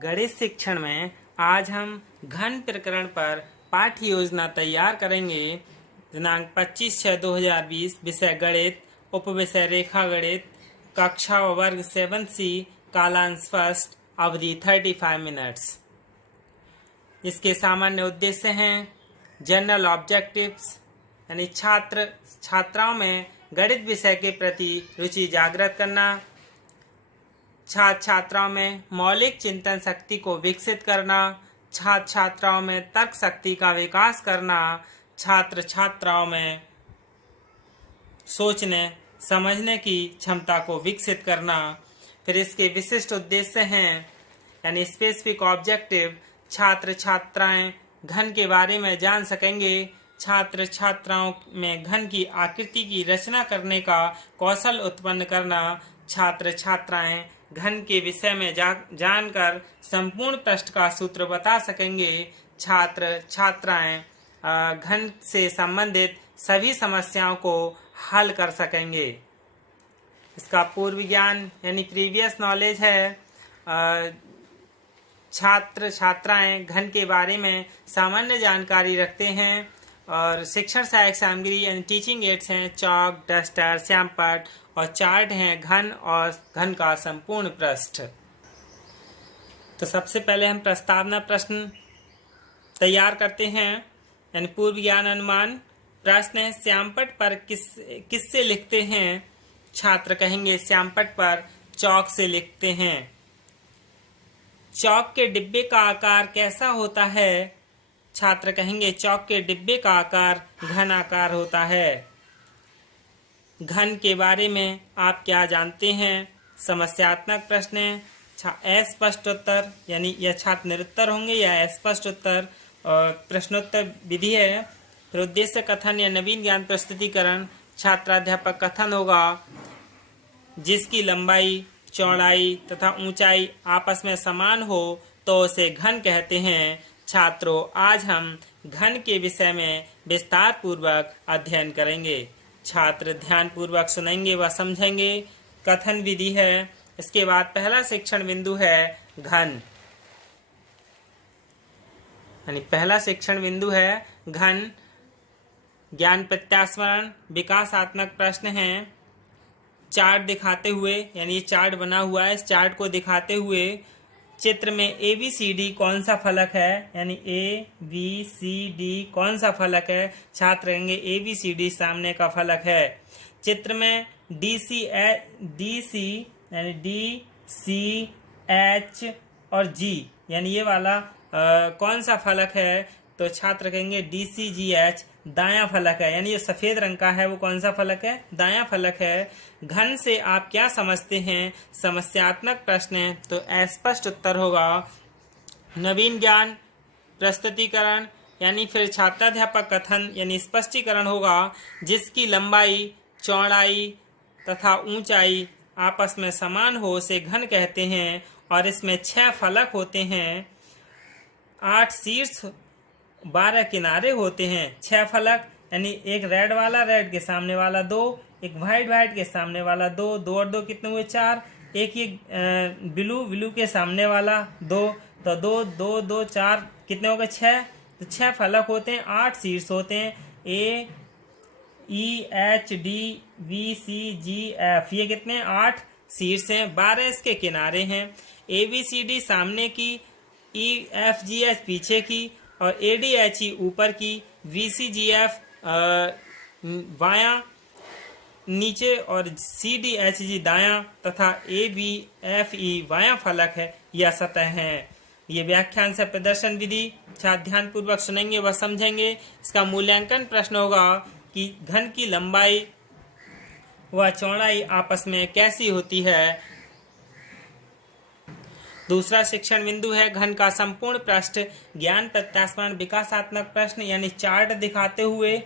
गणित शिक्षण में आज हम घन प्रकरण पर पाठ्य योजना तैयार करेंगे। दिनांक 25/6/2020, विषय गणित, उपविषय रेखा गणित, कक्षा वर्ग 7C, कालांश फर्स्ट, अवधि 35 मिनट्स। इसके सामान्य उद्देश्य हैं जनरल ऑब्जेक्टिव्स, यानी छात्राओं में गणित विषय के प्रति रुचि जागृत करना, छात्राओं में मौलिक चिंतन शक्ति को विकसित करना, छात्राओं में तर्क शक्ति का विकास करना, छात्राओं में सोचने समझने की क्षमता को विकसित करना। फिर इसके विशिष्ट उद्देश्य हैं, यानी स्पेसिफिक ऑब्जेक्टिव, छात्राएं घन के बारे में जान सकेंगे, छात्राओं में घन की आकृति की रचना करने का कौशल उत्पन्न करना, छात्राएं घन के विषय में जानकर संपूर्ण प्रश्न का सूत्र बता सकेंगे, छात्राएं घन से संबंधित सभी समस्याओं को हल कर सकेंगे। इसका पूर्व ज्ञान यानी प्रीवियस नॉलेज है। छात्राएं घन के बारे में सामान्य जानकारी रखते हैं और शिक्षण सहायक सामग्री यानी टीचिंग एड्स हैं चॉक, डस्टर, श्यामपट्ट और चार्ट हैं घन और घन का संपूर्ण पृष्ठ। तो सबसे पहले हम प्रस्तावना प्रश्न तैयार करते हैं, यानी पूर्व ज्ञान अनुमान। प्रश्न है, श्यामपट्ट पर किससे लिखते हैं? छात्र कहेंगे श्यामपट्ट पर चॉक से लिखते हैं। चॉक के डिब्बे का आकार कैसा होता है? छात्र कहेंगे चॉक के डिब्बे का आकार घन आकार होता है। घन के बारे में आप क्या जानते हैं? समस्यात्मक प्रश्न है। अस्पष्ट उत्तर यानी यह छात्र निरुत्तर होंगे या अस्पष्ट उत्तर और प्रश्नोत्तर विधि है। फिर उद्देश्य कथन या नवीन ज्ञान प्रस्तुतिकरण, छात्राध्यापक कथन होगा जिसकी लंबाई, चौड़ाई तथा ऊंचाई आपस में समान हो तो उसे घन कहते हैं। छात्रों, आज हम घन के विषय में विस्तार पूर्वक अध्ययन करेंगे। छात्र ध्यान पूर्वक सुनेंगे व समझेंगे। कथन विधि है। इसके बाद पहला शिक्षण बिंदु है घन, यानी पहला शिक्षण बिंदु है घन। ज्ञान प्रत्यास्मरण विकासात्मक प्रश्न है। चार्ट दिखाते हुए, यानी ये चार्ट बना हुआ है, इस चार्ट को दिखाते हुए चित्र में ABCD कौन सा फलक है, यानी ABCD कौन सा फलक है? छात्र कहेंगे ABCD सामने का फलक है। चित्र में DC यानी DC, H और G यानी ये वाला कौन सा फलक है? तो छात्र कहेंगे DCGH दायां फलक है, यानी ये सफेद रंग का है वो कौन सा फलक है? दायां फलक है। घन से आप क्या समझते हैं? समस्यात्मक प्रश्न है तो अस्पष्ट उत्तर होगा। नवीन ज्ञान प्रस्तुतिकरण यानी फिर छात्राध्यापक कथन यानी स्पष्टीकरण होगा जिसकी लंबाई, चौड़ाई तथा ऊंचाई आपस में समान हो उसे घन कहते हैं और इसमें 6 फलक होते हैं, 8 शीर्ष, 12 किनारे होते हैं। 6 फलक यानी एक रेड वाला, रेड के सामने वाला 2, एक वाइट के सामने वाला 2, 2 और 2 कितने हुए? 4। एक ये ब्लू के सामने वाला 2, तो 2, 2, 2, 4 कितने हो गए? 6। तो 6 फलक होते हैं, 8 शीर्ष होते हैं, AEHDVCGF ये कितने? 8 शीर्ष हैं, 12 इसके किनारे हैं। ABCD सामने की, EFGH पीछे की और ADHE ऊपर की, VCGF बायां नीचे और CDHG दायां तथा ABFE बायां फलक है या सतह है। ये व्याख्यान से प्रदर्शन विधि छात्र ध्यान पूर्वक सुनेंगे व समझेंगे। इसका मूल्यांकन प्रश्न होगा कि घन की लंबाई व चौड़ाई आपस में कैसी होती है। दूसरा शिक्षण बिंदु है घन का संपूर्ण पृष्ठ। ज्ञान प्रत्यास्मरण विकासात्मक प्रश्न यानी चार्ट दिखाते हुए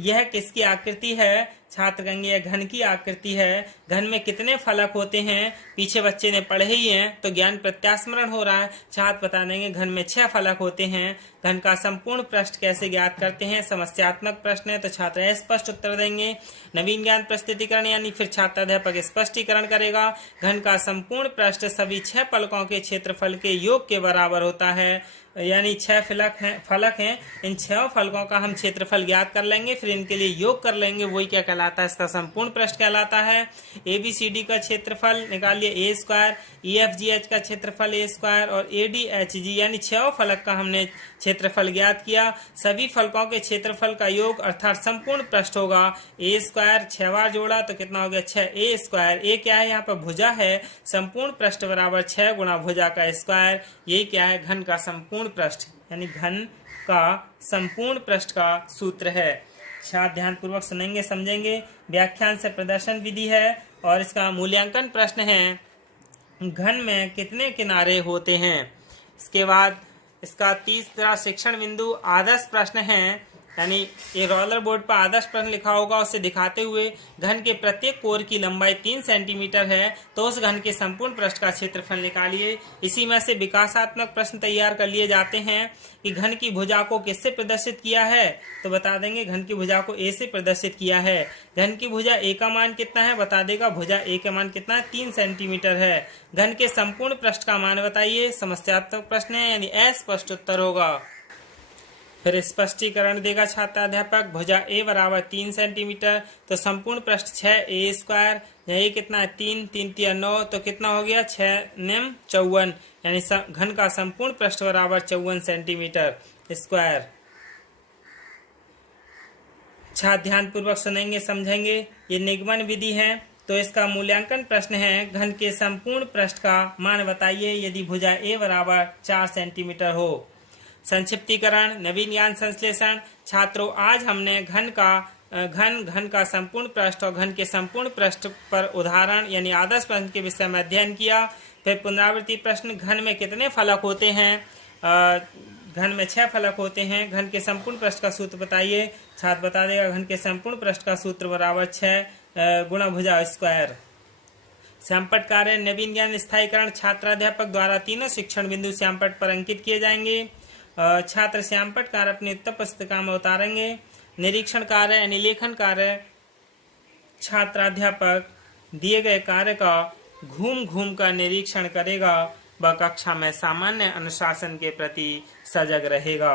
यह किसकी आकृति है? छात्र कहेंगे यह घन की आकृति है, घन में कितने फलक होते हैं, पीछे बच्चे ने पढ़े ही हैं तो ज्ञान प्रत्यास्मरण हो रहा है। छात्र बता देंगे घन में 6 फलक होते हैं। घन का संपूर्ण पृष्ठ कैसे ज्ञात करते हैं, समस्यात्मक प्रश्न है तो छात्र स्पष्ट उत्तर देंगे। नवीन ज्ञान प्रस्तुतिकरण यानी फिर छात्राध्यापक स्पष्टीकरण करेगा। घन का संपूर्ण पृष्ठ सभी 6 फलकों के क्षेत्रफल के योग के बराबर होता है, यानी 6 फलक हैं, इन 6 फलकों का हम क्षेत्रफल ज्ञात कर लेंगे, फिर इनके लिए योग कर लेंगे, वही क्या कहलाता है, इसका संपूर्ण पृष्ठ कहलाता है। ABCD का क्षेत्रफल निकालिए a स्क्वायर, EFGH का क्षेत्रफल a स्क्वायर और ADHG यानी 6 फलक का हमने क्षेत्रफल ज्ञात किया। सभी फलकों के क्षेत्रफल का योग अर्थात संपूर्ण पृष्ठ होगा a स्क्वायर, 6 बार जोड़ा तो कितना हो गया 6a स्क्वायर। a क्या है, यहाँ पर भुजा है, संपूर्ण पृष्ठ बराबर 6 गुणा भुजा का स्क्वायर। यही क्या है, घन का संपूर्ण पृष्ठ यानी घन का संपूर्ण पृष्ठ का सूत्र है। छात्र ध्यान पूर्वक सुनेंगे समझेंगे। व्याख्यान से प्रदर्शन विधि है और इसका मूल्यांकन प्रश्न है, घन में कितने किनारे होते हैं। इसके बाद इसका तीसरा शिक्षण बिंदु आदर्श प्रश्न है, यानी ये रोलर बोर्ड पर आदर्श प्रश्न लिखा होगा, उसे दिखाते हुए घन के प्रत्येक कोर की लंबाई 3 सेंटीमीटर है तो उस घन के संपूर्ण पृष्ठ का क्षेत्रफल निकालिए। इसी में से विकासात्मक प्रश्न तैयार कर लिए जाते हैं कि घन की भुजा को किससे प्रदर्शित किया है, तो बता देंगे घन की भुजा को a से प्रदर्शित किया है। घन की भुजा a का मान कितना है, बता देगा भुजा a का मान कितना है, 3 सेंटीमीटर है। घन के संपूर्ण पृष्ठ का मान बताइए, समस्यात्मक प्रश्न है यानी अस्पष्ट उत्तर होगा। फिर स्पष्टीकरण देगा छात्राध्यापक, भुजा a बराबर 3 सेंटीमीटर तो संपूर्ण पृष्ठ 6a स्क्वायर, यही कितना है 3 3 3 9 तो कितना हो गया 6 9 54, यानी घन का संपूर्ण पृष्ठ बराबर 54 सेंटीमीटर स्क्वायर। छात्र ध्यान पूर्वक सुनेंगे समझेंगे। ये निगमन विधि है तो इसका मूल्यांकन प्रश्न है, घन के संपूर्ण पृष्ठ का मान बताइए यदि भुजा a बराबर 4 सेंटीमीटर हो। संक्षिप्तीकरण, नवीन ज्ञान संश्लेषण। छात्रों आज हमने घन का संपूर्ण पृष्ठ और घन के संपूर्ण पृष्ठ पर उदाहरण यानी आदर्श प्रश्न के विषय में अध्ययन किया। फिर पुनरावृत्ति प्रश्न, घन में कितने फलक होते हैं, घन में 6 फलक होते हैं। घन के संपूर्ण पृष्ठ का सूत्र बताइए, छात्र बता देगा घन के संपूर्ण पृष्ठ का सूत्र बराबर 6 गुणा भुजा स्क्वायर। श्यामपट्ट कार्य, नवीन ज्ञान स्थायीकरण। छात्राध्यापक द्वारा तीनों शिक्षण बिंदु श्यामपट्ट पर अंकित किए जाएंगे। छात्र श्यामपट्ट कार्य अपनी उत्तर पुस्तिका में उतारेंगे। निरीक्षण कार्य यानी लेखन कार्य, छात्राध्यापक दिए गए कार्य का घूम घूम कर निरीक्षण करेगा व कक्षा में सामान्य अनुशासन के प्रति सजग रहेगा।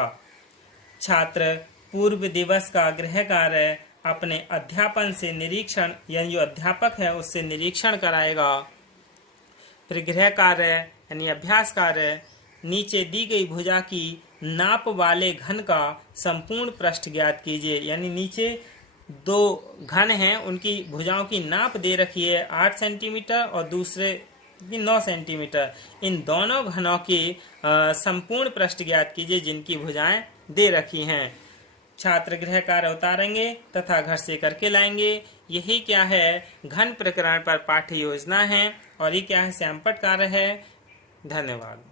छात्र पूर्व दिवस का गृह कार्य अपने अध्यापन से निरीक्षण यानी जो अध्यापक है उससे निरीक्षण कराएगा। फिर गृह कार्य यानी अभ्यास कार्य, नीचे दी गई भुजा की नाप वाले घन का संपूर्ण पृष्ठ ज्ञात कीजिए, यानी नीचे 2 घन हैं उनकी भुजाओं की नाप दे रखी है 8 सेंटीमीटर और दूसरे 9 सेंटीमीटर। इन दोनों घनों के संपूर्ण पृष्ठ ज्ञात कीजिए जिनकी भुजाएं दे रखी हैं। छात्र गृह कार्य उतारेंगे तथा घर से करके लाएंगे। यही क्या है, घन प्रकरण पर पाठ्य योजना है और ये क्या है, श्यामपट्ट कार्य है। धन्यवाद।